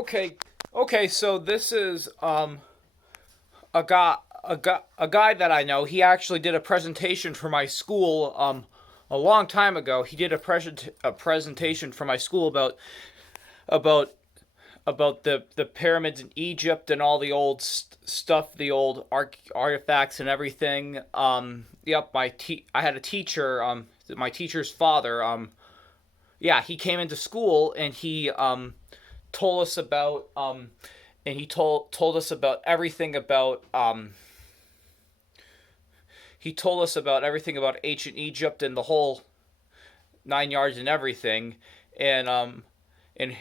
Okay, okay. So this is a guy that I know. He actually did a presentation for my school a long time ago. He did a presentation for my school about about the pyramids in Egypt and all the old stuff, the old artifacts and everything. Yep, I had a teacher. My teacher's father. Yeah, he came into school and he told us about and he told us about everything about he told us about everything about ancient Egypt and the whole 9 yards and everything. And and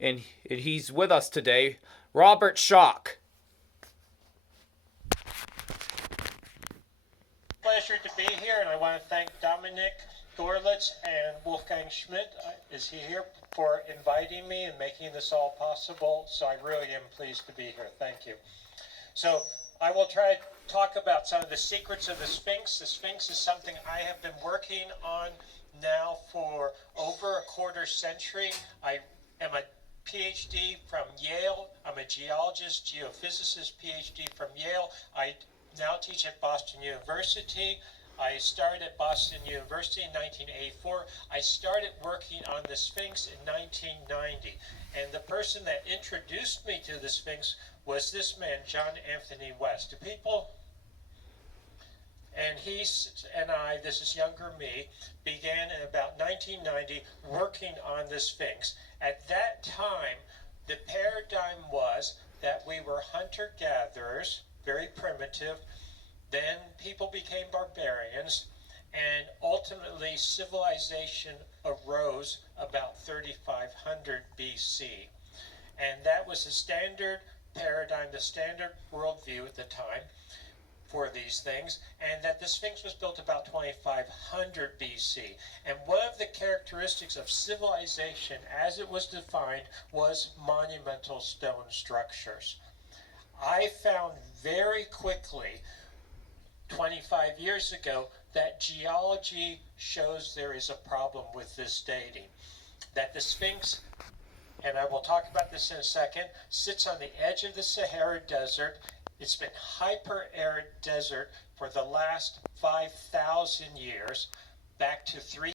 and he's with us today, Robert Schock. Pleasure to be here, and I want to thank Dominic Gorlitz and Wolfgang Schmidt is here for inviting me and making this all possible. So I really am pleased to be here. Thank you. So I will try to talk about some of the secrets of the Sphinx. The Sphinx is something I have been working on now for over a quarter century. I am a PhD from Yale. I'm a geologist, geophysicist, PhD from Yale. I now teach at Boston University. I started at Boston University in 1984. I started working on the Sphinx in 1990. And the person that introduced me to the Sphinx was this man, John Anthony West. Do people? And he and I, this is younger me, began in about 1990 working on the Sphinx. At that time, the paradigm was that we were hunter-gatherers, very primitive. Then people became barbarians, and ultimately civilization arose about 3500 BC. And that was the standard paradigm, the standard worldview at the time for these things, and that the Sphinx was built about 2500 BC. And one of the characteristics of civilization as it was defined was monumental stone structures. I found very quickly 25 years ago that geology shows there is a problem with this dating. That the Sphinx, and I will talk about this in a second, sits on the edge of the Sahara Desert. It's been hyper-arid desert for the last 5,000 years, back to 3